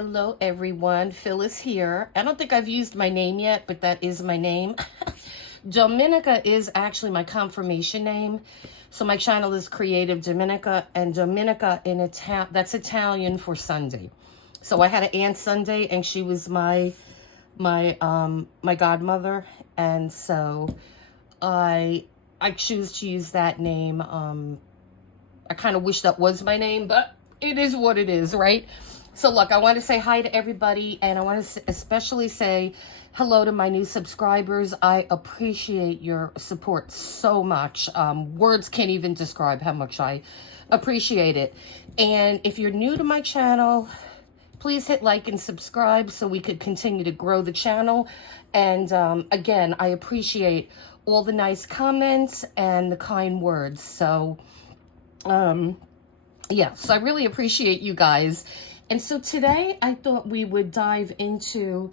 Hello everyone, Phyllis here. I don't think I've used my name yet, but that is my name. Domenica is actually my confirmation name. So my channel is CreativeDomenica, and Domenica that's Italian for Sunday. So I had an Aunt Sunday, and she was my godmother, and so I choose to use that name. I kind of wish that was my name, but it is what it is, right? So look, I want to say hi to everybody, and I want to especially say hello to my new subscribers. I appreciate your support so much. Words can't even describe how much I appreciate it. And if you're new to my channel, please hit like and subscribe so we could continue to grow the channel. And again, I appreciate all the nice comments and the kind words. So yeah, so I really appreciate you guys. And so today I thought we would dive into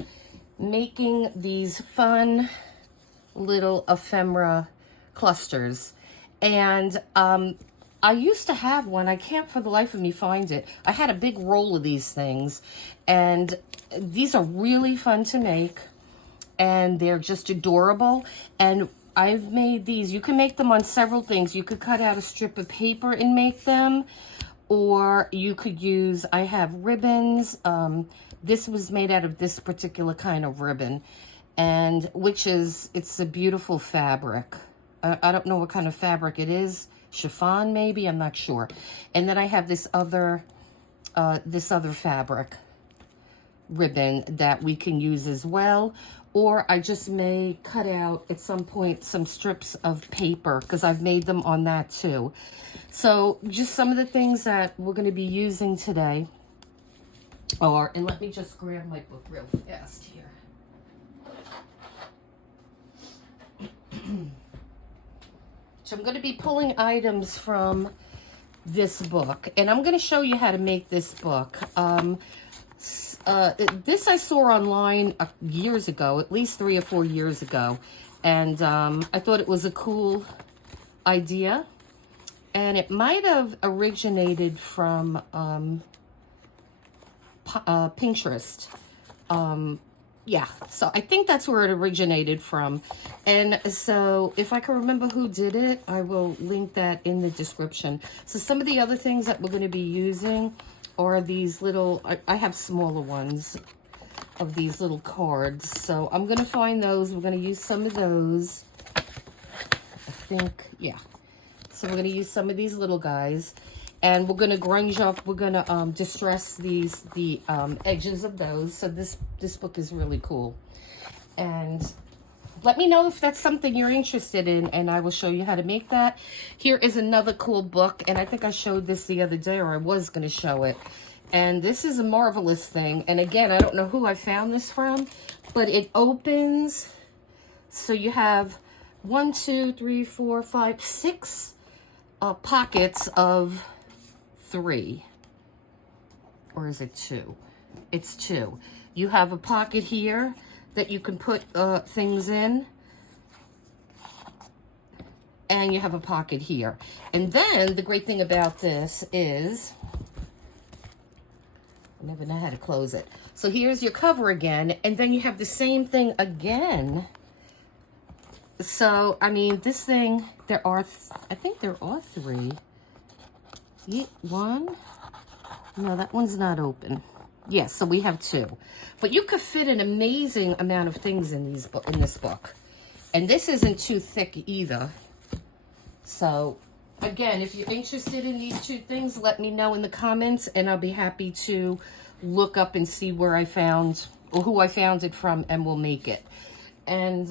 making these fun little ephemera clusters. And I used to have one. I can't for the life of me find it. I had a big roll of these things, and these are really fun to make, and they're just adorable. And I've made these. You can make them on several things. You could cut out a strip of paper and make them, or you could use, I have ribbons. This was made out of this particular kind of ribbon, and it's a beautiful fabric. I don't know what kind of fabric it is. Chiffon, maybe, I'm not sure. And then I have this other fabric ribbon that we can use as well. Or I just may cut out at some point some strips of paper, because I've made them on that too. So just some of the things that we're going to be using today are, and let me just grab my book real fast here. So I'm going to be pulling items from this book, and I'm going to show you how to make this book. This I saw online years ago, at least 3 or 4 years ago, and I thought it was a cool idea, and it might have originated from Pinterest. Yeah, so I think that's where it originated from. And so if I can remember who did it, I will link that in the description. So some of the other things that we're going to be using are these little, I have smaller ones of these little cards. So I'm going to find those. We're going to use some of those. I think, yeah. So we're going to use some of these little guys. And we're going to grunge up, we're going to distress the edges of those. So this book is really cool. And let me know if that's something you're interested in, and I will show you how to make that. Here is another cool book, and I think I showed this the other day, or I was going to show it. And this is a marvelous thing. And again, I don't know who I found this from, but it opens. So you have 1, 2, 3, 4, 5, 6 pockets of 3, or is it 2? It's 2. You have a pocket here that you can put things in, and you have a pocket here. And then the great thing about this is, I never know how to close it. So here's your cover again, and then you have the same thing again. So, I mean, this thing, I think there are 3. 1, no, that one's not open. Yes, so we have 2, but you could fit an amazing amount of things in this book, and this isn't too thick either. So again, if you're interested in these 2 things, let me know in the comments, and I'll be happy to look up and see where I found, or who I found it from, and we'll make it. And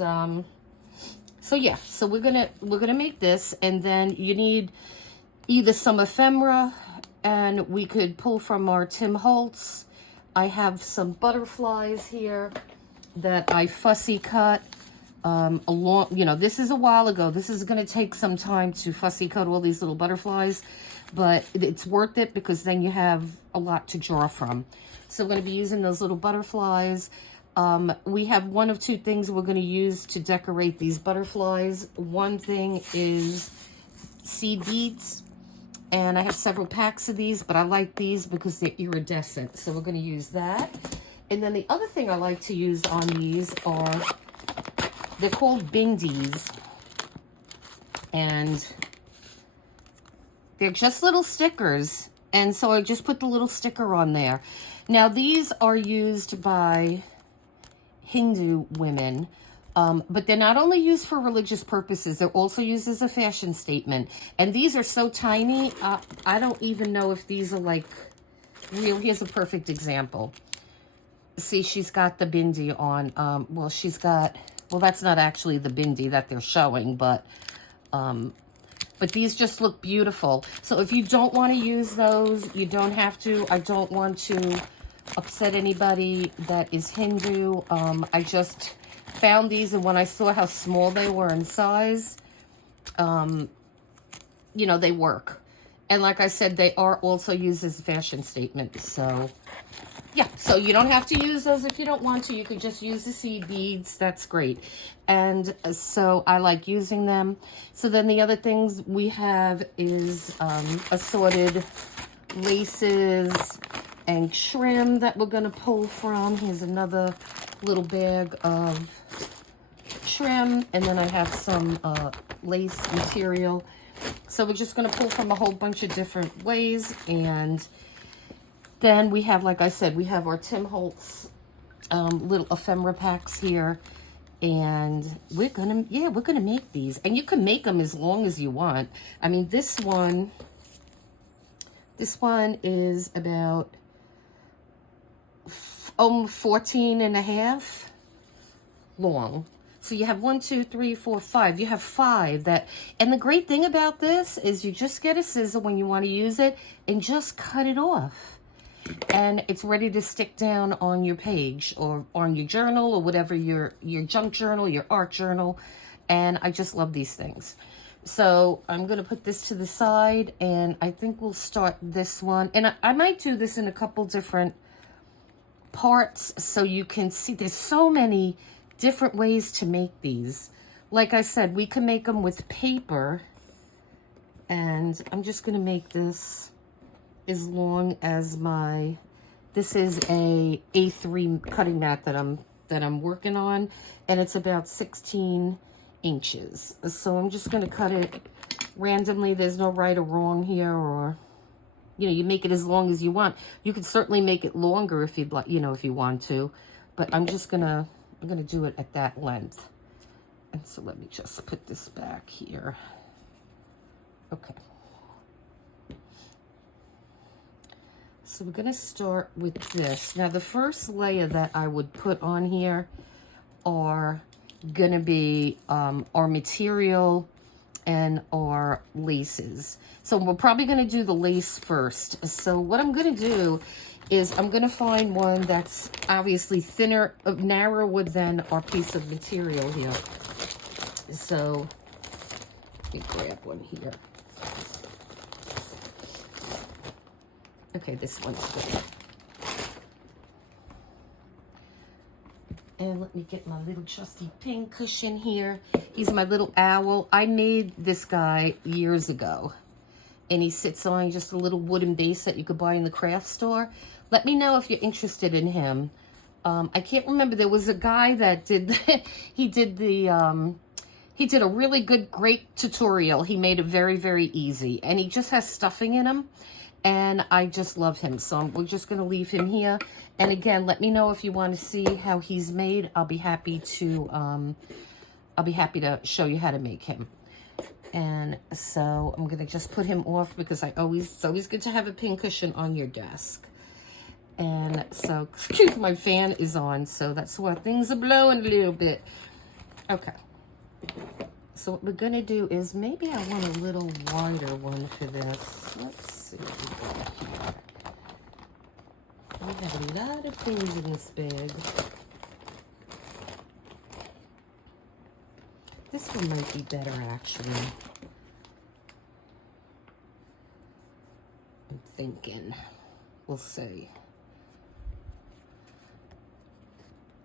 so yeah, so we're gonna make this, and then you need either some ephemera, and we could pull from our Tim Holtz. I have some butterflies here that I fussy cut this is a while ago. This is going to take some time to fussy cut all these little butterflies, but it's worth it because then you have a lot to draw from. So we're going to be using those little butterflies. We have one of 2 things we're going to use to decorate these butterflies. One thing is seed beads, And I have several packs of these, but I like these because they're iridescent. So we're going to use that. And then the other thing I like to use on these are, they're called Bindis. And they're just little stickers. And so I just put the little sticker on there. Now these are used by Hindu women. But they're not only used for religious purposes, they're also used as a fashion statement. And these are so tiny, I don't even know if these are like real. Here's a perfect example. See, she's got the bindi on. Well, she's got, well, that's not actually the bindi that they're showing, but these just look beautiful. So if you don't want to use those, you don't have to. I don't want to upset anybody that is Hindu. I just found these, and when I saw how small they were in size, you know, they work. And like I said, they are also used as a fashion statement. So yeah, so you don't have to use those if you don't want to. You could just use the seed beads. That's great. And so I like using them. So then the other things we have is assorted laces and trim that we're going to pull from. Here's another little bag of trim, and then I have some lace material. So we're just going to pull from a whole bunch of different ways. And then we have, like I said, we have our Tim Holtz little ephemera packs here, and we're gonna make these, and you can make them as long as you want. I mean, this one is about 14 and a half long. So you have 1, 2, 3, 4, 5. You have 5 that, and the great thing about this is you just get a scissor when you want to use it and just cut it off. And it's ready to stick down on your page or on your journal or whatever, your junk journal, your art journal. And I just love these things. So I'm going to put this to the side, and I think we'll start this one. And I might do this in a couple different parts so you can see there's so many different ways to make these. Like I said, we can make them with paper, and I'm just going to make this as long as my, this is a A3 cutting mat that I'm working on, and it's about 16 inches. So I'm just going to cut it randomly. There's no right or wrong here, or, you know, you make it as long as you want. You can certainly make it longer if you'd like, you know, if you want to, but I'm going to do it at that length. And so let me just put this back here. Okay. So we're going to start with this. Now, the first layer that I would put on here are going to be our material and our laces. So we're probably going to do the lace first. So what I'm going to do is I'm going to find one that's obviously thinner, narrower than our piece of material here. So let me grab one here. Okay, this one's good. And let me get my little trusty pin cushion here. He's my little owl. I made this guy years ago. And he sits on just a little wooden base that you could buy in the craft store. Let me know if you're interested in him. I can't remember. There was a guy that did, he did a really good, great tutorial. He made it very, very easy. And he just has stuffing in him. And I just love him. So we're just going to leave him here. And again, let me know if you want to see how he's made. I'll be happy to show you how to make him. And so I'm going to just put him off because it's always good to have a pin cushion on your desk. And so, excuse, my fan is on, so that's why things are blowing a little bit. Okay. So what we're going to do is, maybe I want a little wider one for this. Let's see what we got here. We have a lot of things in this bag. This one might be better, actually. I'm thinking. We'll see.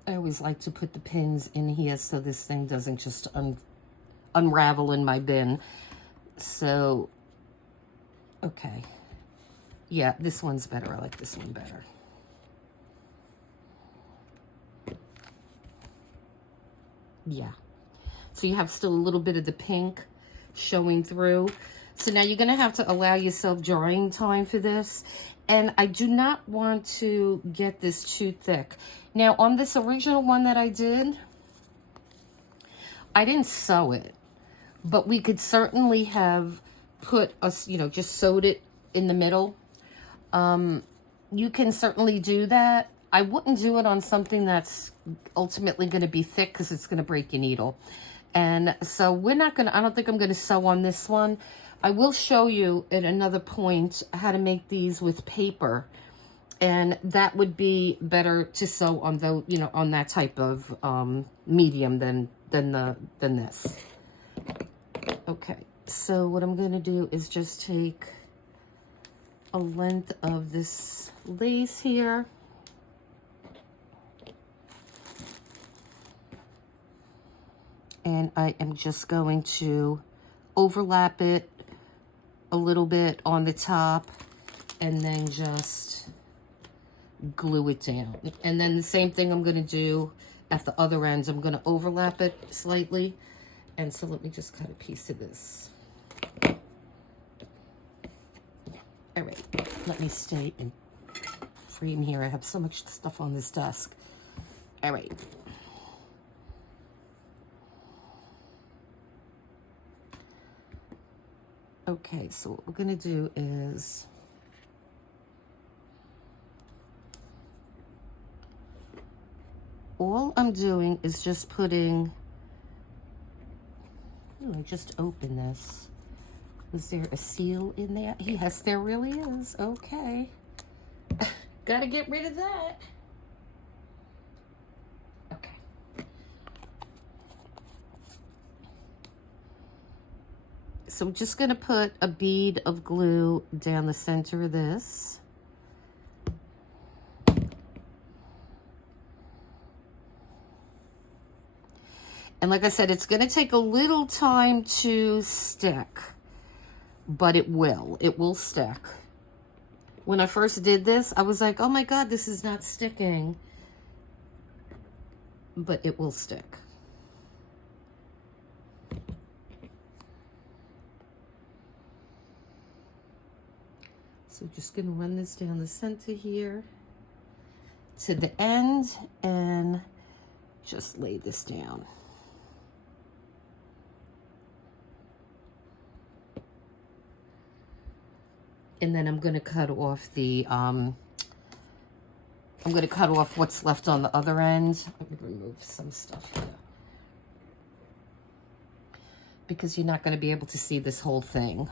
I always like to put the pins in here so this thing doesn't just unravel in my bin. So Okay. Yeah, this one's better. I like this one better. Yeah. So you have still a little bit of the pink showing through. So now you're going to have to allow yourself drying time for this. And I do not want to get this too thick. Now, on this original one that I did, I didn't sew it. But we could certainly have put us, you know, just sewed it in the middle. You can certainly do that. I wouldn't do it on something that's ultimately going to be thick because it's going to break your needle. And so we're not going to, I don't think I'm going to sew on this one. I will show you at another point how to make these with paper. And that would be better to sew on the, you know, on that type of medium than this. Okay, so what I'm going to do is just take a length of this lace here. And I am just going to overlap it a little bit on the top and then just glue it down. And then the same thing I'm going to do at the other ends. I'm going to overlap it slightly. And so let me just cut a piece of this. All right, let me stay in frame here. I have so much stuff on this desk. All right. Okay, so what we're gonna do is all I'm doing is just putting, oh, I just opened this. Was there a seal in there? Yes, there really is. Okay. Gotta get rid of that. Okay. So I'm just gonna put a bead of glue down the center of this. And like I said, it's gonna take a little time to stick. But it will stick. When I first did this, I was like, oh my God, this is not sticking. But it will stick. So just gonna run this down the center here to the end and just lay this down. And then I'm going to cut off the, I'm going to cut off what's left on the other end. Let me remove some stuff here. Because you're not going to be able to see this whole thing.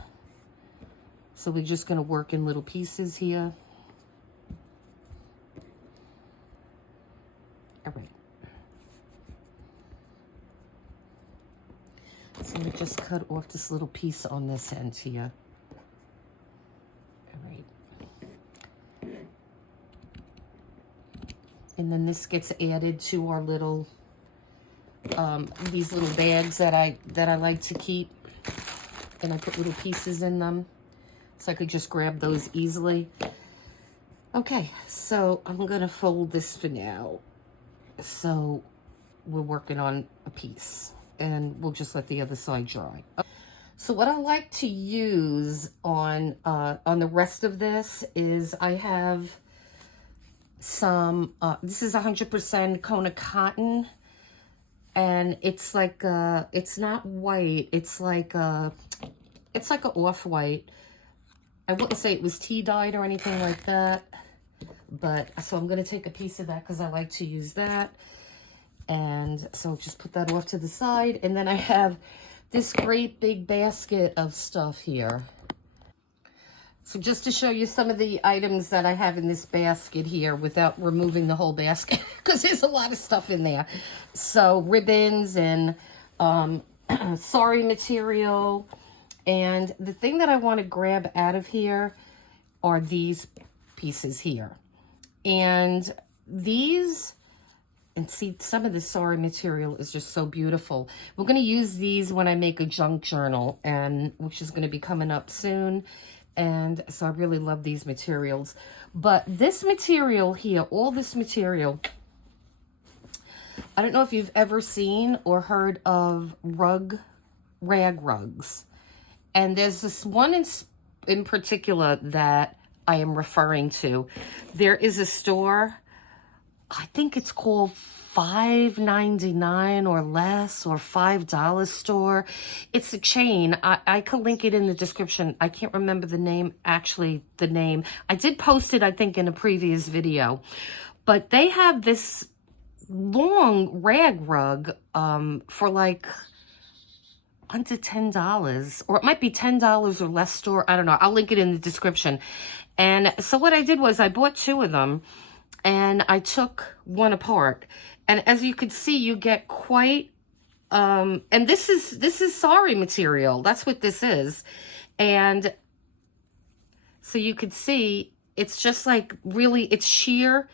So we're just going to work in little pieces here. All right. So I'm going to just cut off this little piece on this end here. And then this gets added to our little, these little bags that I like to keep. And I put little pieces in them. So I could just grab those easily. Okay, so I'm gonna fold this for now. So we're working on a piece. And we'll just let the other side dry. So what I like to use on the rest of this is I have some, this is 100% Kona cotton, and it's like, it's not white, it's like a off-white. I wouldn't say it was tea dyed or anything like that, but, so I'm going to take a piece of that because I like to use that, and so just put that off to the side, and then I have this great big basket of stuff here. So just to show you some of the items that I have in this basket here without removing the whole basket, because there's a lot of stuff in there. So ribbons and sari material. And the thing that I want to grab out of here are these pieces here. And these, and see, some of the sari material is just so beautiful. We're going to use these when I make a junk journal, and which is going to be coming up soon. And so I really love these materials. But this material here, all this material, I don't know if you've ever seen or heard of rag rugs. And there's this one in particular that I am referring to. There is a store, I think it's called $5.99 or less, or $5 store. It's a chain. I could link it in the description. I can't remember the name, actually the name. I did post it, I think, in a previous video. But they have this long rag rug for like under $10, or it might be $10 or less store. I don't know. I'll link it in the description. And so what I did was I bought 2 of them and I took one apart. And as you could see, you get quite, and this is sari material. That's what this is. And so you could see, it's just like really, it's sheer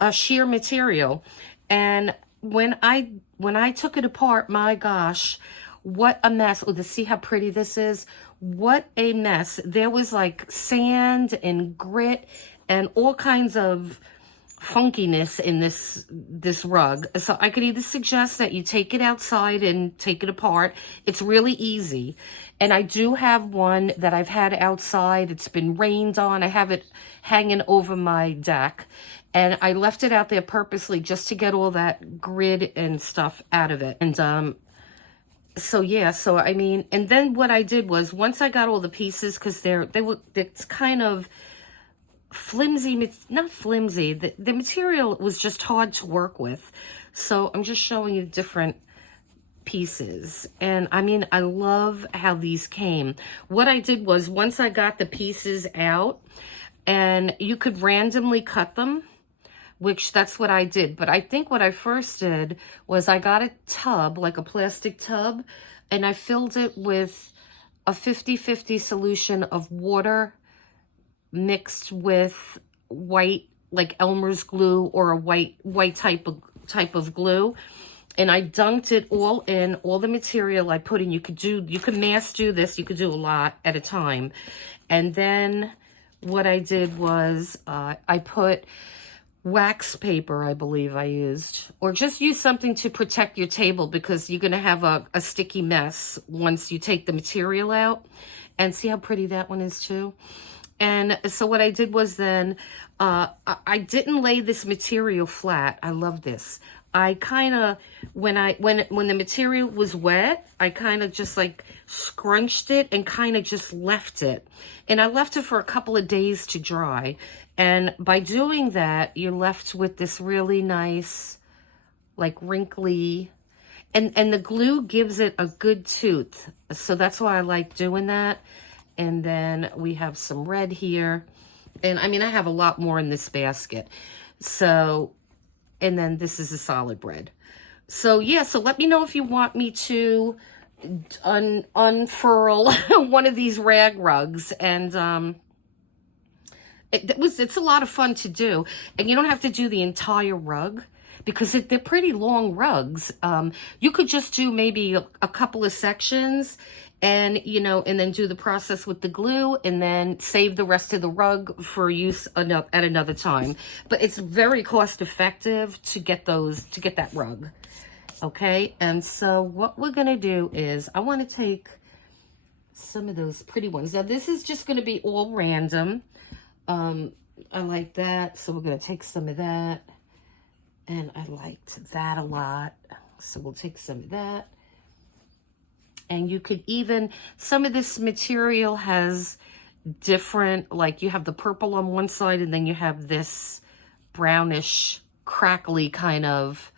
material. And when I took it apart, my gosh, what a mess. Oh, to see how pretty this is. What a mess. There was like sand and grit and all kinds of funkiness in this rug. So I could either suggest that you take it outside and take it apart. It's really easy. And I do have one that I've had outside. It's been rained on. I have it hanging over my deck. And I left it out there purposely just to get all that grit and stuff out of it. And so yeah, so I mean, and then what I did was, once I got all the pieces, because it's kind of flimsy, not flimsy, the material was just hard to work with. So I'm just showing you different pieces. And I mean, I love how these came. What I did was, once I got the pieces out, and you could randomly cut them, which that's what I did. But I think what I first did was I got a tub, like a plastic tub, and I filled it with a 50-50 solution of water mixed with white, like Elmer's glue, or a white type of glue. And I dunked it all in, all the material I put in. You could mass do this. You could do a lot at a time. And then what I did was I put wax paper, I believe I used, or just use something to protect your table, because you're going to have a sticky mess once you take the material out. And see how pretty that one is too. And so what I did was then, I didn't lay this material flat. I love this. I kind of, when the material was wet, I kind of just like scrunched it and kind of just left it. And I left it for a couple of days to dry. And by doing that, you're left with this really nice, like wrinkly, and the glue gives it a good tooth. So that's why I like doing that. And then we have some red here. And I mean, I have a lot more in this basket. So, and then this is a solid red. So yeah, so let me know if you want me to unfurl one of these rag rugs. And it's a lot of fun to do. And you don't have to do the entire rug, because they're pretty long rugs. You could just do maybe a couple of sections, and and then do the process with the glue, and then save the rest of the rug for use at another time. But it's very cost effective to get that rug. Okay, and so what we're gonna do is, I want to take some of those pretty ones. Now this is just going to be all random. I like that, so we're going to take some of that. And I liked that a lot, so we'll take some of that. And you could even, some of this material has different, like you have the purple on one side, and then you have this brownish, crackly kind of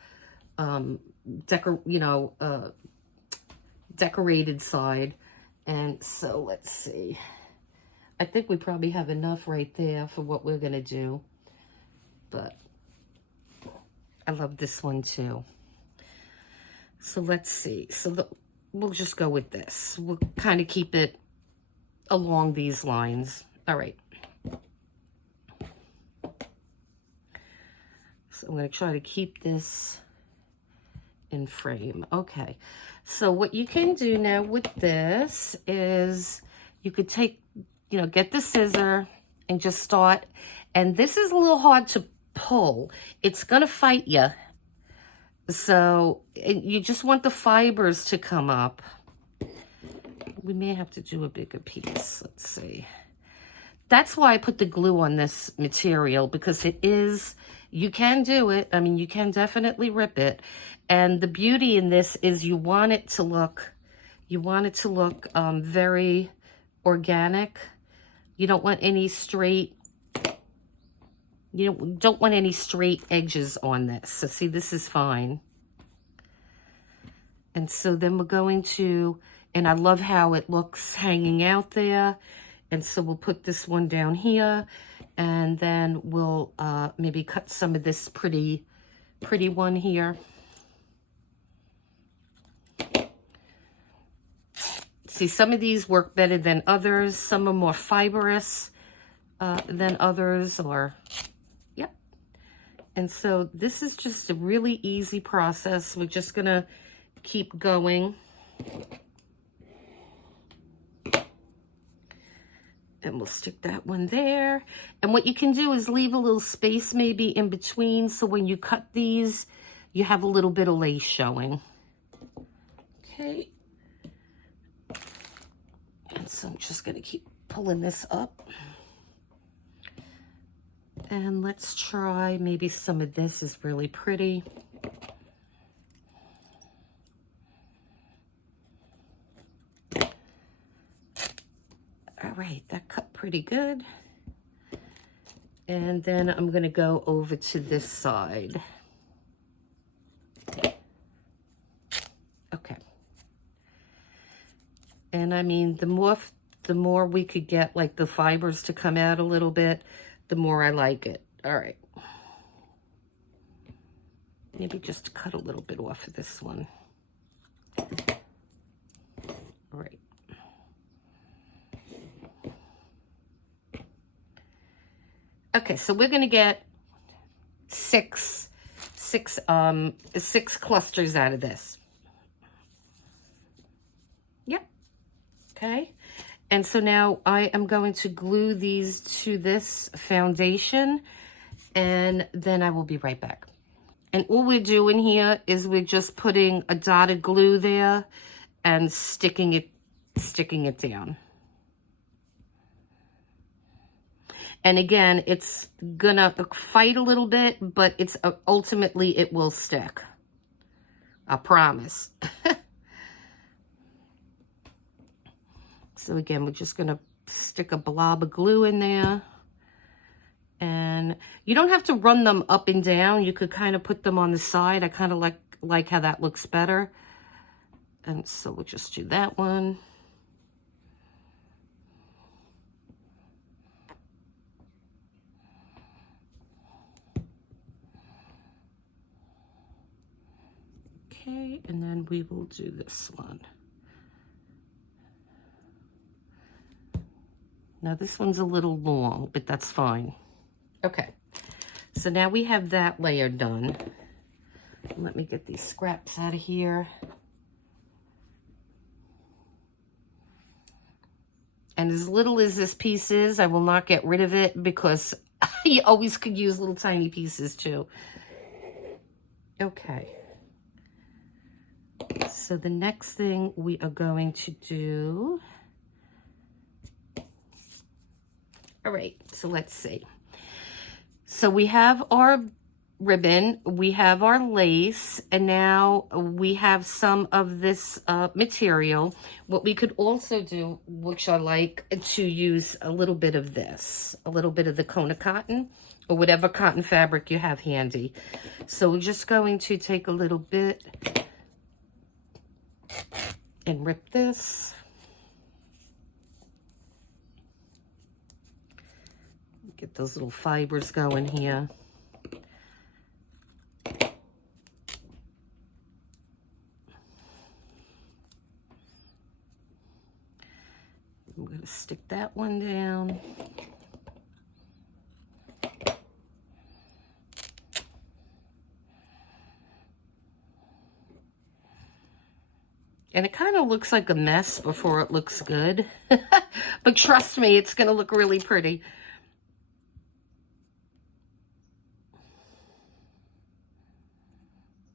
decorated side. And so let's see. I think we probably have enough right there for what we're going to do. But I love this one too. So let's see. So we'll just go with this. We'll kind of keep it along these lines. All right. So I'm going to try to keep this in frame. Okay. So what you can do now with this is you could take you know, get the scissor and just start. And this is a little hard to pull. It's going to fight you. So you just want the fibers to come up. We may have to do a bigger piece. Let's see. That's why I put the glue on this material, because it is, you can do it. I mean, you can definitely rip it. And the beauty in this is you want it to look, very organic. You don't want any straight, you don't want any straight edges on this. So see, this is fine. And so then we're going to, and I love how it looks hanging out there. And so we'll put this one down here, and then we'll maybe cut some of this pretty one here. See, some of these work better than others. Some are more fibrous than others, or, yep. And so this is just a really easy process. We're just gonna keep going. And we'll stick that one there. And what you can do is leave a little space maybe in between, so when you cut these, you have a little bit of lace showing. Okay. And so I'm just gonna keep pulling this up. And let's try, maybe some of this is really pretty. All right, that cut pretty good. And then I'm gonna go over to this side. Okay. And I mean, the more we could get like the fibers to come out a little bit, the more I like it. All right. Maybe just cut a little bit off of this one. All right. Okay, so we're gonna get six clusters out of this. Yep. Okay. And so now I am going to glue these to this foundation, and then I will be right back. And all we're doing here is we're just putting a dotted glue there and sticking it down. And again, it's gonna fight a little bit, but it's ultimately it will stick. I promise. So again, we're just gonna stick a blob of glue in there. And you don't have to run them up and down. You could kind of put them on the side. I kind of like how that looks better. And so we'll just do that one. Okay, and then we will do this one. Now this one's a little long, but that's fine. Okay, so now we have that layer done. Let me get these scraps out of here. And as little as this piece is, I will not get rid of it, because you always could use little tiny pieces too. Okay. So the next thing we are going to do. All right, so let's see. So we have our ribbon, we have our lace, and now we have some of this material. What we could also do, which I like, to use a little bit of this, a little bit of the Kona cotton, or whatever cotton fabric you have handy. So we're just going to take a little bit and rip this. Get those little fibers going here. I'm going to stick that one down. And it kind of looks like a mess before it looks good. But trust me, it's going to look really pretty.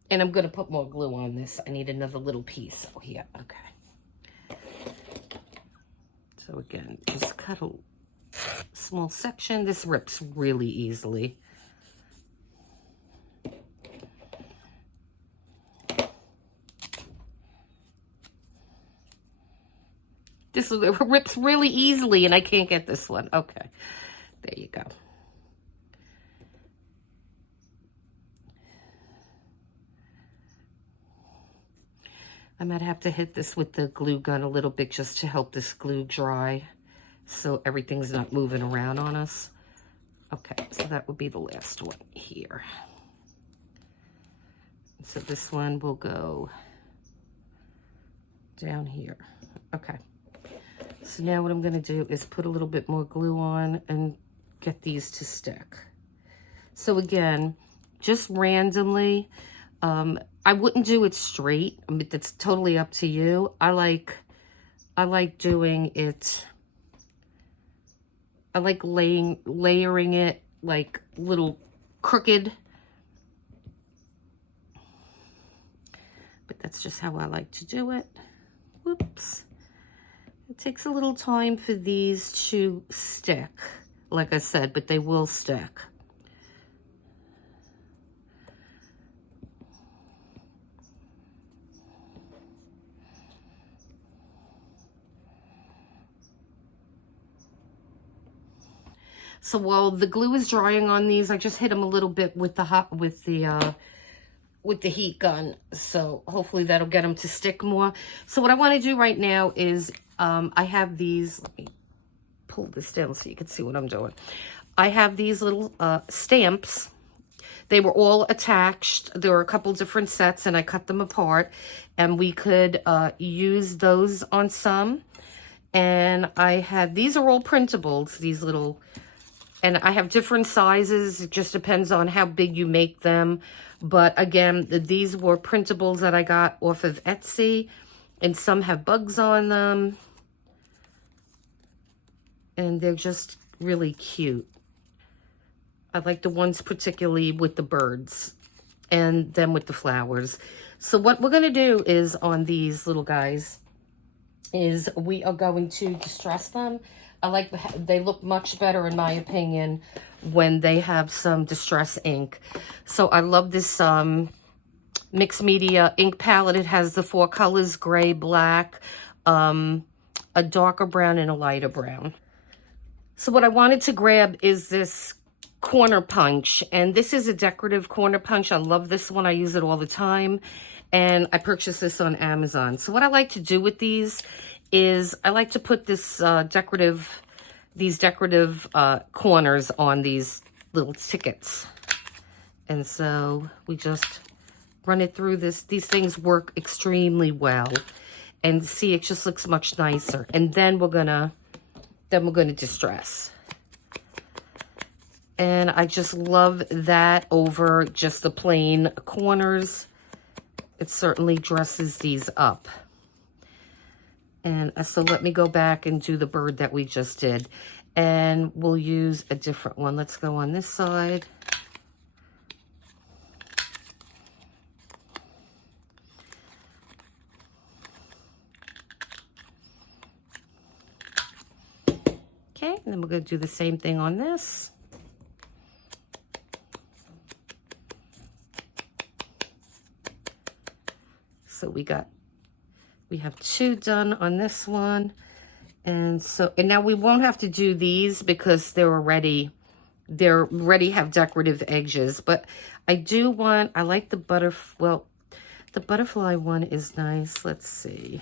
And I'm going to put more glue on this. I need another little piece. Oh, yeah, okay. So again, just cut a small section. This rips really easily. This rips really easily, and I can't get this one. Okay, there you go. I might have to hit this with the glue gun a little bit just to help this glue dry so everything's not moving around on us. Okay, so that would be the last one here. So this one will go down here. Okay. So now what I'm going to do is put a little bit more glue on and get these to stick. So again, just randomly, I wouldn't do it straight. I mean, that's totally up to you. I like doing it, I like layering it like little crooked. But that's just how I like to do it. Whoops. It takes a little time for these to stick, like I said, but they will stick. So while the glue is drying on these, I just hit them a little bit with the heat gun. So hopefully that'll get them to stick more. So what I want to do right now is I have these, let me pull this down so you can see what I'm doing. I have these little stamps. They were all attached. There were a couple different sets and I cut them apart, and we could use those on some. And I had, these are all printables, these little, and I have different sizes. It just depends on how big you make them. But again, these were printables that I got off of Etsy, and some have bugs on them. And they're just really cute. I like the ones particularly with the birds and then with the flowers. So what we're going to do is on these little guys is we are going to distress them. I like, they look much better in my opinion when they have some distress ink. So I love this mixed media ink palette. It has the 4 colors, gray, black, a darker brown, and a lighter brown. So what I wanted to grab is this corner punch, and this is a decorative corner punch. I love this one. I use it all the time, and I purchased this on Amazon. So what I like to do with these is I like to put this decorative corners on these little tickets. And so we just run it through this. These things work extremely well, and see, it just looks much nicer. And then we're gonna distress. And I just love that over just the plain corners. It certainly dresses these up. And so let me go back and do the bird that we just did. And we'll use a different one. Let's go on this side. Okay, and then we're going to do the same thing on this. So we have 2 done on this one. And now we won't have to do these because they already have decorative edges. But I like the butterfly. Well, the butterfly one is nice. Let's see.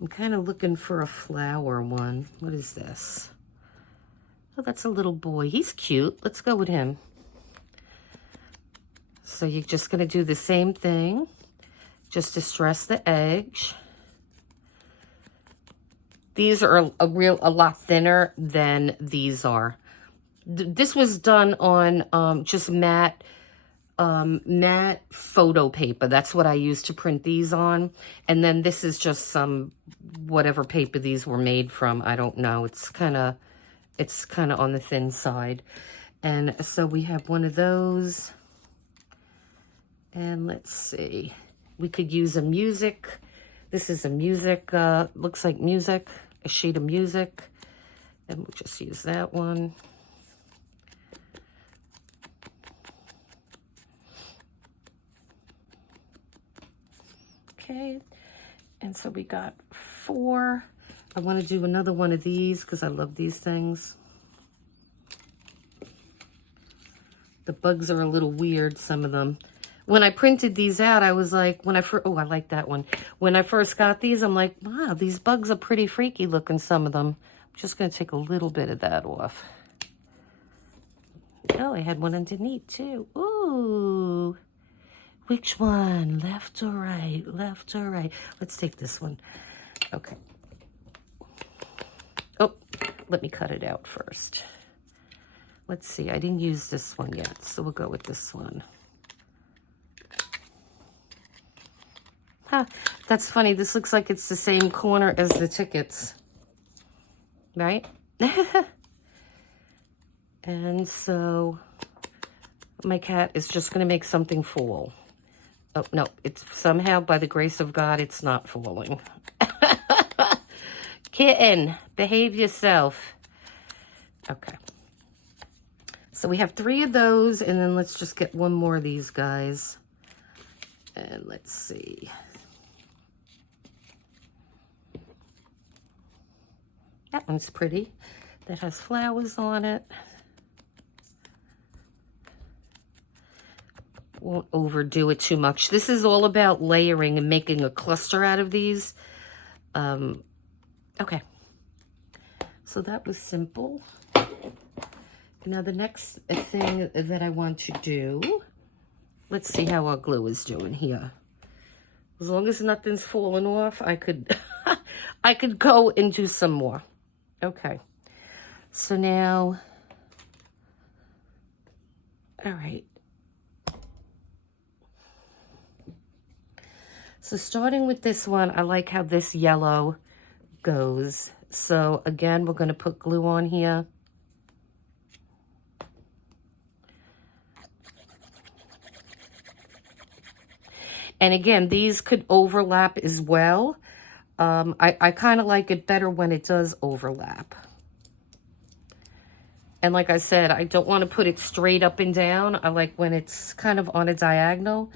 I'm kind of looking for a flower one. What is this? Oh, that's a little boy. He's cute. Let's go with him. So you're just going to do the same thing. Just distress the edge. These are a lot thinner than these are. This was done on just matte matte photo paper. That's what I use to print these on. And then this is just some, whatever paper these were made from. I don't know. It's kind of on the thin side. And so we have one of those. And let's see. We could use a music. This is a music, looks like music, a sheet of music. And we'll just use that one. Okay, and so we got 4. I want to do another one of these because I love these things. The bugs are a little weird, some of them. When I printed these out, I was like, oh, I like that one. When I first got these, I'm like, wow, these bugs are pretty freaky looking, some of them. I'm just going to take a little bit of that off. Oh, I had one underneath too. Ooh. Which one? Left or right? Left or right? Let's take this one. Okay. Oh, let me cut it out first. Let's see. I didn't use this one yet, so we'll go with this one. Huh. That's funny. This looks like it's the same corner as the tickets. Right? And so my cat is just going to make something fall. Oh, no, it's somehow, by the grace of God, it's not falling. Kitten, behave yourself. Okay. So we have 3 of those, and then let's just get one more of these guys. And let's see. That one's pretty. That has flowers on it. Won't overdo it too much. This is all about layering and making a cluster out of these. Okay. So that was simple. Now the next thing that I want to do, let's see how our glue is doing here. As long as nothing's falling off, I could I could go and do some more. Okay. So now, all right. So starting with this one, I like how this yellow goes. So again, we're going to put glue on here. And again, these could overlap as well. I kind of like it better when it does overlap. And like I said, I don't want to put it straight up and down. I like when it's kind of on a diagonal.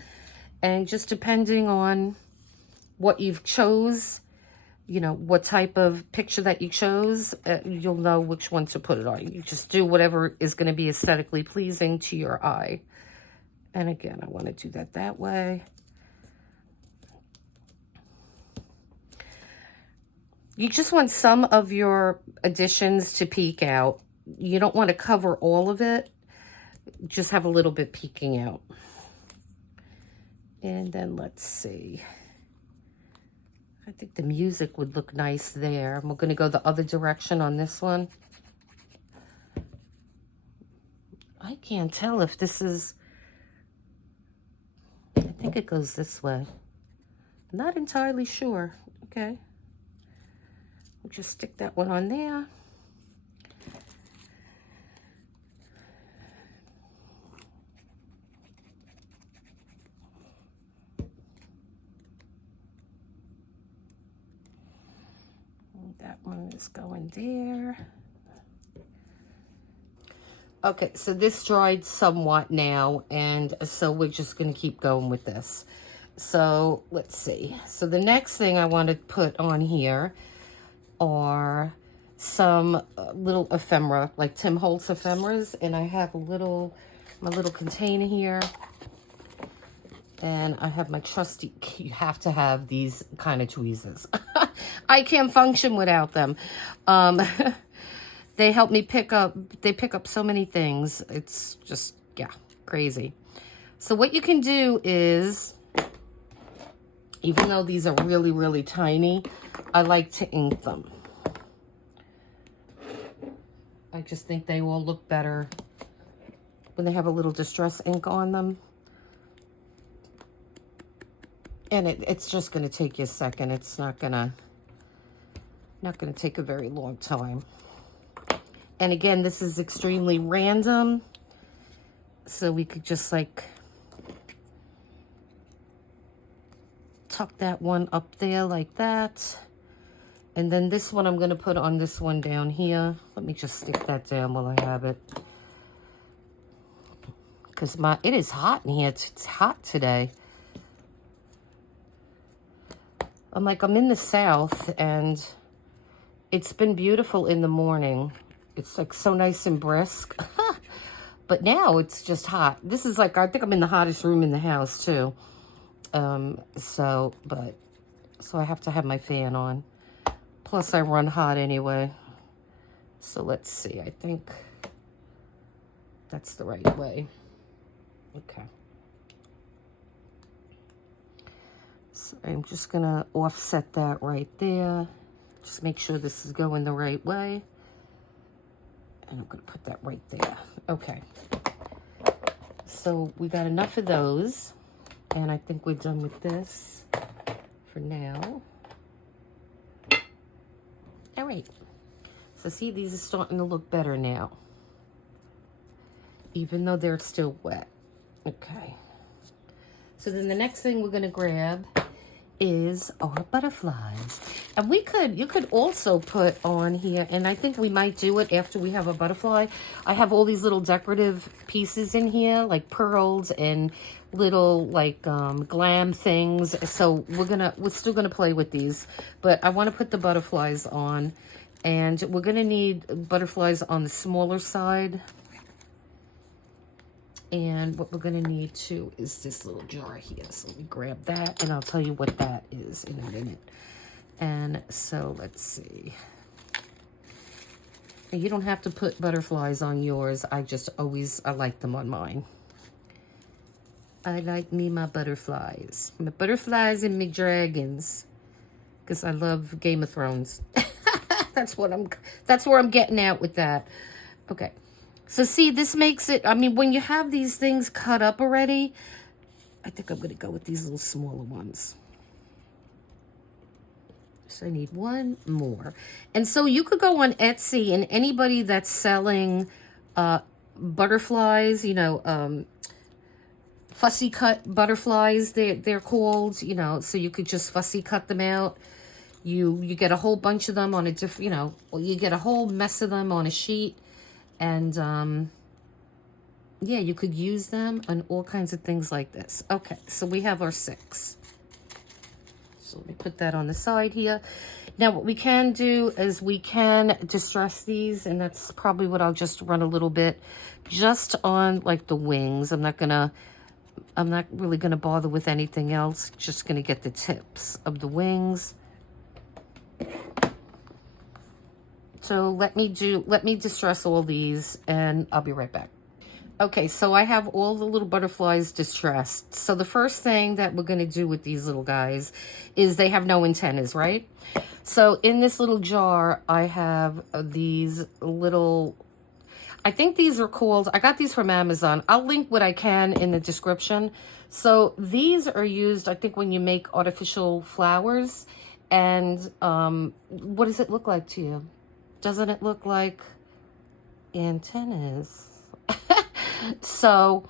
And just depending on what you've chose, you know, what type of picture that you chose, you'll know which one to put it on. You just do whatever is going to be aesthetically pleasing to your eye. And again, I want to do that way. You just want some of your additions to peek out. You don't want to cover all of it. Just have a little bit peeking out. And then let's see. I think the music would look nice there. We're going to go the other direction on this one. I can't tell if this is... I think it goes this way. Not entirely sure. Okay. We'll just stick that one on there. That one is going there. Okay, so this dried somewhat now, and so we're just going to keep going with this. So let's see. So the next thing I want to put on here are some little ephemera, like Tim Holtz ephemeras, and I have my little container here. And I have my trusty, you have to have these kind of tweezers. I can't function without them. They help me pick up so many things. It's just, yeah, crazy. So what you can do is, even though these are really, really tiny, I like to ink them. I just think they will look better when they have a little distress ink on them. And it's just going to take you a second. It's not going to take a very long time. And again, this is extremely random. So we could just like tuck that one up there like that. And then this one I'm going to put on this one down here. Let me just stick that down while I have it. Because it is hot in here. It's hot today. I'm in the South, and it's been beautiful in the morning. It's like so nice and brisk. But now it's just hot. This is like, I think I'm in the hottest room in the house too. So I have to have my fan on. Plus I run hot anyway. So let's see, I think that's the right way. Okay. So I'm just gonna offset that right there. Just make sure this is going the right way. And I'm gonna put that right there. Okay. So we got enough of those. And I think we're done with this for now. All right. So see, these are starting to look better now. Even though they're still wet. Okay. So then the next thing we're gonna grab is our butterflies. And you could also put on here, and I think we might do it after we have a butterfly. I have all these little decorative pieces in here, like pearls and little like glam things. So we're still gonna play with these, but I want to put the butterflies on, and we're gonna need butterflies on the smaller side. And what we're going to need too is this little jar here. So let me grab that, and I'll tell you what that is in a minute. And so let's see. And you don't have to put butterflies on yours. I like them on mine. I like my butterflies. My butterflies and my dragons. Because I love Game of Thrones. That's where I'm getting at with that. Okay. So see, this makes it, when you have these things cut up already, I think I'm going to go with these little smaller ones. So I need one more. And so you could go on Etsy, and anybody that's selling butterflies, fussy cut butterflies, they're called, so you could just fussy cut them out. You get a whole bunch of them on a different, you get a whole mess of them on a sheet. And, yeah, you could use them on all kinds of things like this. Okay, so we have our 6. So let me put that on the side here. Now, what we can do is we can distress these, and that's probably what I'll just run a little bit just on, like, the wings. I'm not really gonna bother with anything else. Just gonna get the tips of the wings. So let me distress all these, and I'll be right back. Okay, so I have all the little butterflies distressed. So the first thing that we're going to do with these little guys is they have no antennas, right? So in this little jar, I have these little, I think these are called, I got these from Amazon. I'll link what I can in the description. So these are used, I think, when you make artificial flowers. And what does it look like to you? Doesn't it look like antennas? So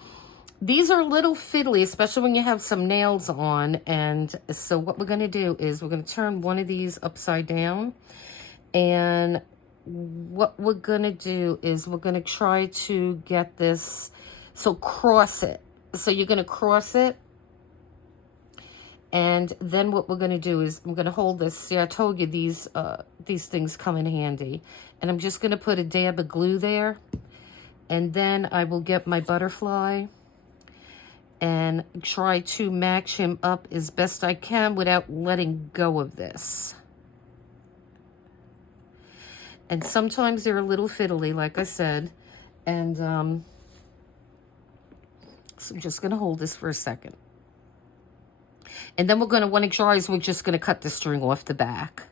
these are a little fiddly, especially when you have some nails on. And so what we're going to do is we're going to turn one of these upside down. And what we're going to do is we're going to try to get this, so cross it. So you're going to cross it. And then what we're going to do is I'm going to hold this. See, I told you these things come in handy. And I'm just going to put a dab of glue there. And then I will get my butterfly and try to match him up as best I can without letting go of this. And sometimes they're a little fiddly, like I said. And so I'm just going to hold this for a second. And then when it dries, we're just going to cut the string off the back.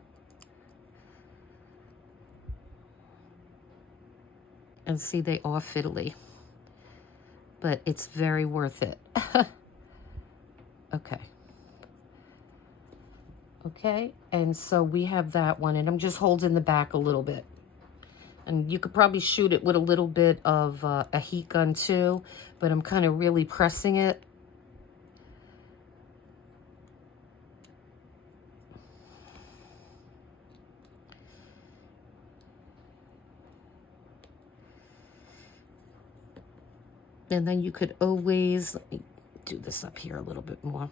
And see, they are fiddly. But it's very worth it. Okay. Okay, and so we have that one, and I'm just holding the back a little bit. And you could probably shoot it with a little bit of a heat gun too, but I'm kind of really pressing it. And then you could always, let me do this up here a little bit more.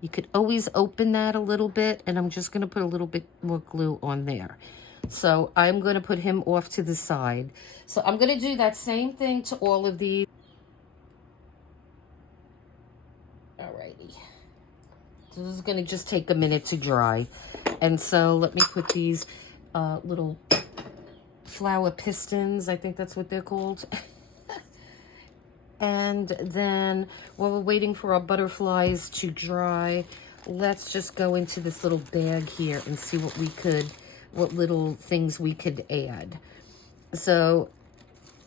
You could always open that a little bit, and I'm just going to put a little bit more glue on there. So I'm going to put him off to the side. So I'm going to do that same thing to all of these. Alrighty. So this is going to just take a minute to dry. And so let me put these little flower pistons, I think that's what they're called. And then while we're waiting for our butterflies to dry, let's just go into this little bag here and see what little things we could add. So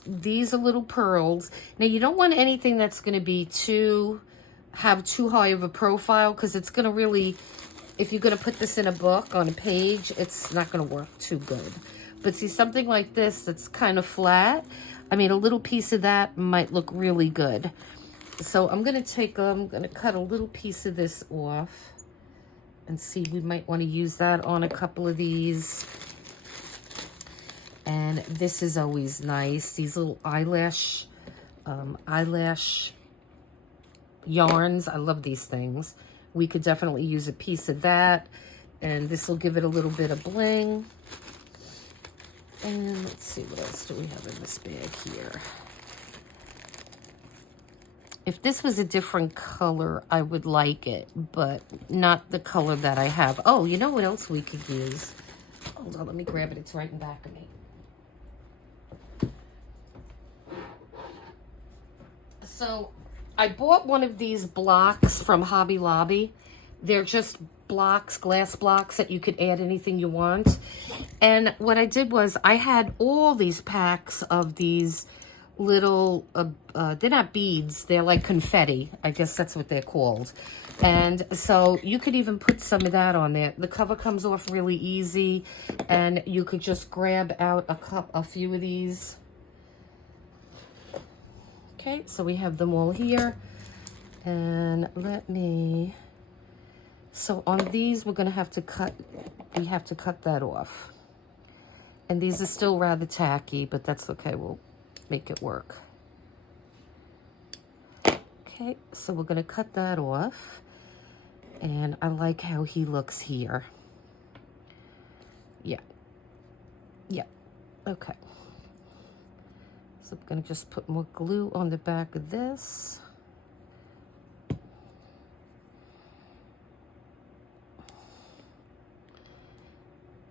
these are little pearls. Now you don't want anything that's going to be have too high of a profile, because it's going to really, if you're going to put this in a book on a page, it's not going to work too good. But see, something like this that's kind of flat, I mean, a little piece of that might look really good. So I'm going to cut a little piece of this off and see, we might want to use that on a couple of these. And this is always nice. These little eyelash yarns. I love these things. We could definitely use a piece of that. And this will give it a little bit of bling. And let's see, what else do we have in this bag here? If this was a different color, I would like it, but not the color that I have. Oh, you know what else we could use? Hold on, let me grab it. It's right in back of me. So I bought one of these blocks from Hobby Lobby. They're just blocks, glass blocks that you could add anything you want. And what I did was I had all these packs of these little, they're not beads, they're like confetti. I guess that's what they're called. And so you could even put some of that on there. The cover comes off really easy, and you could just grab out a few of these. Okay, so we have them all here. And so on these, we're going to have to cut that off. And these are still rather tacky, but that's okay. We'll make it work. Okay, so we're going to cut that off. And I like how he looks here. Yeah. Yeah. Okay. So I'm going to just put more glue on the back of this.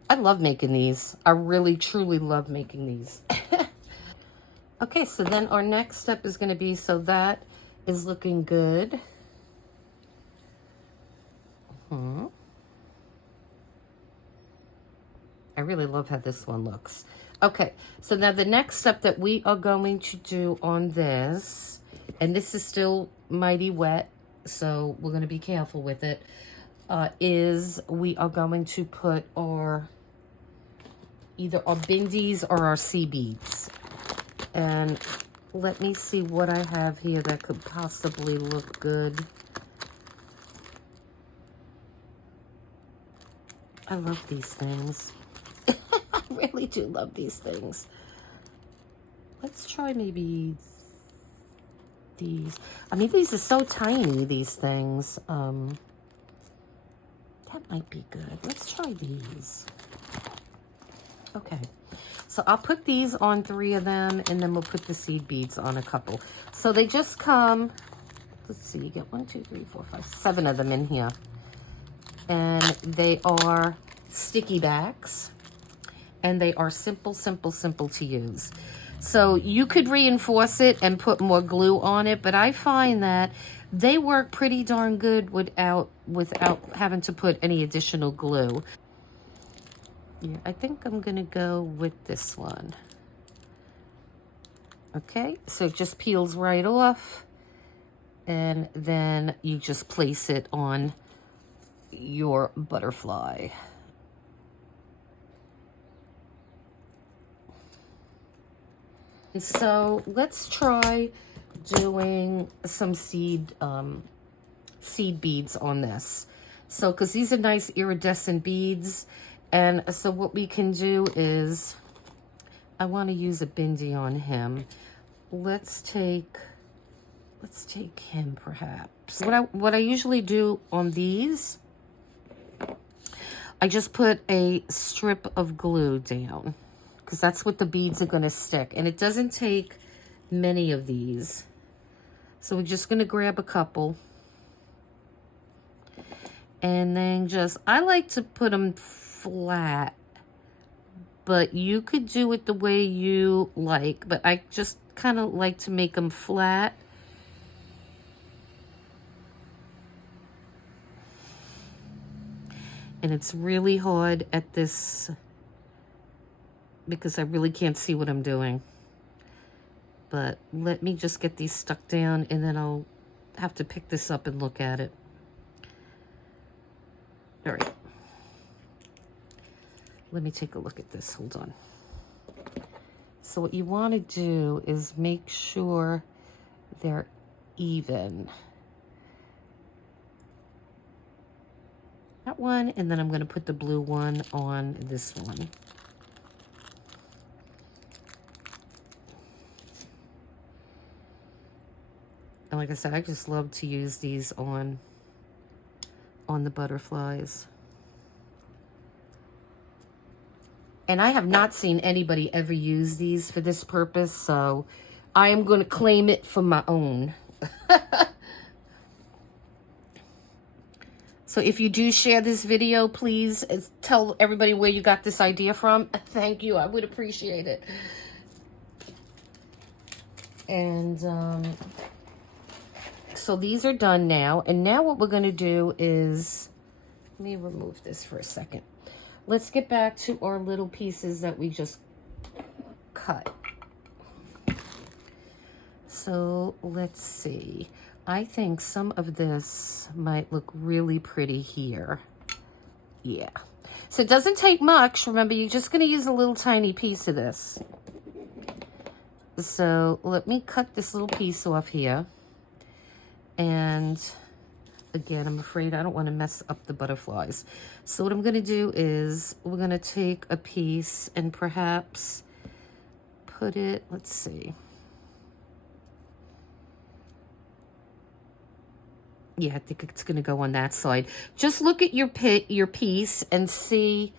I love making these. I really, truly love making these. Okay, so then our next step is going to be, so that is looking good. I really love how this one looks. Okay, so now the next step that we are going to do on this, and this is still mighty wet, so we're going to be careful with it, is we are going to put either our bindis or our sea beads. And let me see what I have here that could possibly look good. I love these things. I really do love these things. Let's try maybe these. I mean, these are so tiny, these things. That might be good. Let's try these. Okay. So I'll put these on 3 of them, and then we'll put the seed beads on a couple. So they just come, let's see, you get 1, 2, 3, 4, 5, 7 of them in here. And they are sticky backs. And they are simple, simple, simple to use. So you could reinforce it and put more glue on it, but I find that they work pretty darn good without having to put any additional glue. Yeah, I think I'm gonna go with this one. Okay, so it just peels right off, and then you just place it on your butterfly. And so let's try doing some seed beads on this. So, because these are nice iridescent beads, and so what we can do is, I want to use a Bindi on him. Let's take him perhaps. What I usually do on these, I just put a strip of glue down, because that's what the beads are going to stick. And it doesn't take many of these. So we're just going to grab a couple. And then I like to put them flat. But you could do it the way you like. But I just kind of like to make them flat. And it's really hard at this because I really can't see what I'm doing. But let me just get these stuck down, and then I'll have to pick this up and look at it. All right. Let me take a look at this. Hold on. So what you want to do is make sure they're even. That one, and then I'm going to put the blue one on this one. And like I said, I just love to use these on the butterflies. And I have not seen anybody ever use these for this purpose, so I am going to claim it for my own. So if you do share this video, please tell everybody where you got this idea from. Thank you. I would appreciate it. And so these are done now. And now what we're going to do is, let me remove this for a second. Let's get back to our little pieces that we just cut. So let's see. I think some of this might look really pretty here. Yeah. So it doesn't take much. Remember, you're just going to use a little tiny piece of this. So let me cut this little piece off here. And again, I'm afraid I don't want to mess up the butterflies. So what I'm going to do is we're going to take a piece and perhaps put it, let's see. Yeah, I think it's going to go on that side. Just look at your piece and see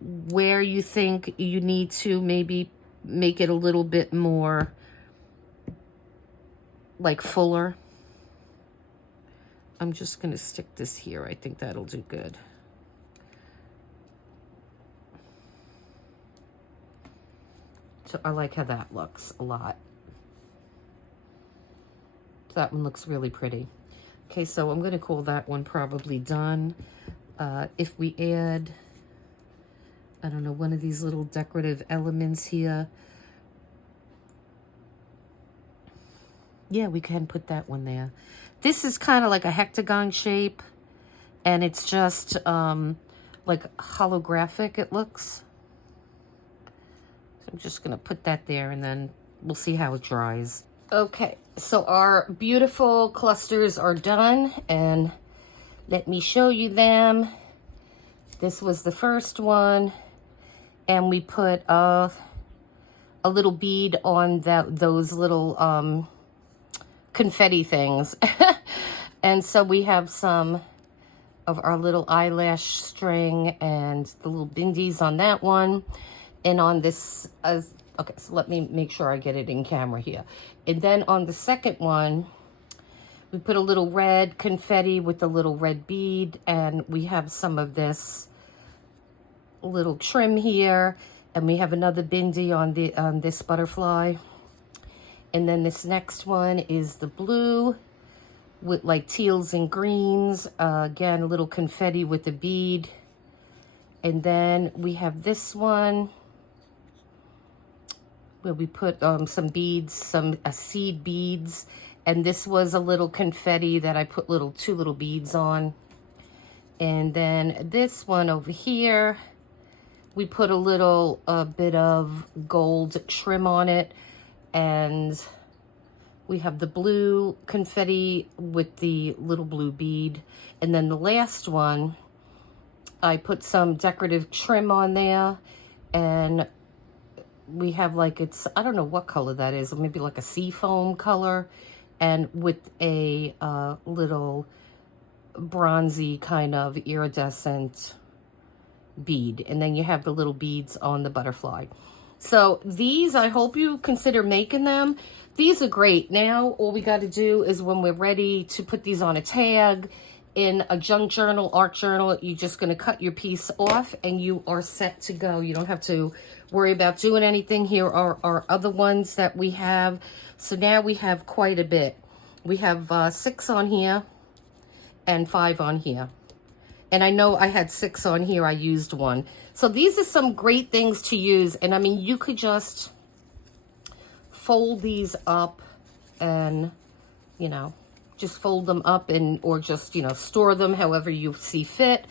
where you think you need to maybe make it a little bit more like fuller. I'm just going to stick this here. I think that'll do good. So I like how that looks a lot. That one looks really pretty. Okay, so I'm going to call that one probably done. If we add, I don't know, one of these little decorative elements here. Yeah, we can put that one there. This is kind of like a hectagon shape, and it's just like holographic, it looks. So I'm just going to put that there, and then we'll see how it dries. Okay, so our beautiful clusters are done, and let me show you them. This was the first one, and we put a little bead on those little confetti things. And so we have some of our little eyelash string and the little bindies on that one. And on this, okay, so let me make sure I get it in camera here. And then on the second one, we put a little red confetti with a little red bead, and we have some of this little trim here, and we have another bindi on this butterfly. And then this next one is the blue with like teals and greens. Again, a little confetti with a bead. And then we have this one where we put some beads, some seed beads. And this was a little confetti that I put two little beads on. And then this one over here, we put a little bit of gold trim on it. And we have the blue confetti with the little blue bead. And then the last one, I put some decorative trim on there. And we have like, it's, I don't know what color that is. Maybe like a seafoam color. And with a little bronzy kind of iridescent bead. And then you have the little beads on the butterfly. So these, I hope you consider making them. These are great. Now all we got to do is when we're ready to put these on a tag in a junk journal, art journal, you're just going to cut your piece off and you are set to go. You don't have to worry about doing anything. Here are our other ones that we have. So now we have quite a bit. We have 6 on here and 5 on here. And I know I had 6 on here. I used 1. So these are some great things to use. And I mean, you could just fold these up and, you know, just fold them up and, or just, you know, store them however you see fit.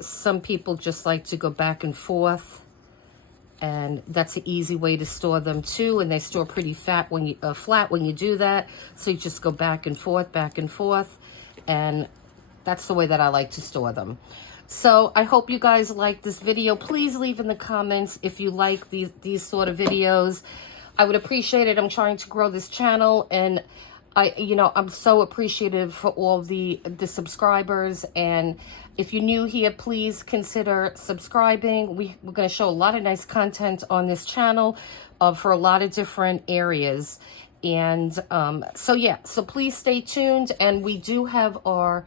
Some people just like to go back and forth. And that's an easy way to store them too. And they store pretty flat when you do that. So you just go back and forth, back and forth. And that's the way that I like to store them. So I hope you guys like this video. Please leave in the comments if you like these sort of videos. I would appreciate it. I'm trying to grow this channel, and I'm so appreciative for all the subscribers. And if you're new here, please consider subscribing. We're going to show a lot of nice content on this channel for a lot of different areas. And so please stay tuned. And we do have our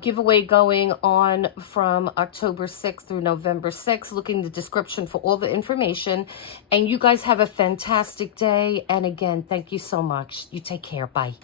giveaway going on from October 6th through November 6th. Look in the description for all the information. And you guys have a fantastic day. And again, thank you so much. You take care. Bye.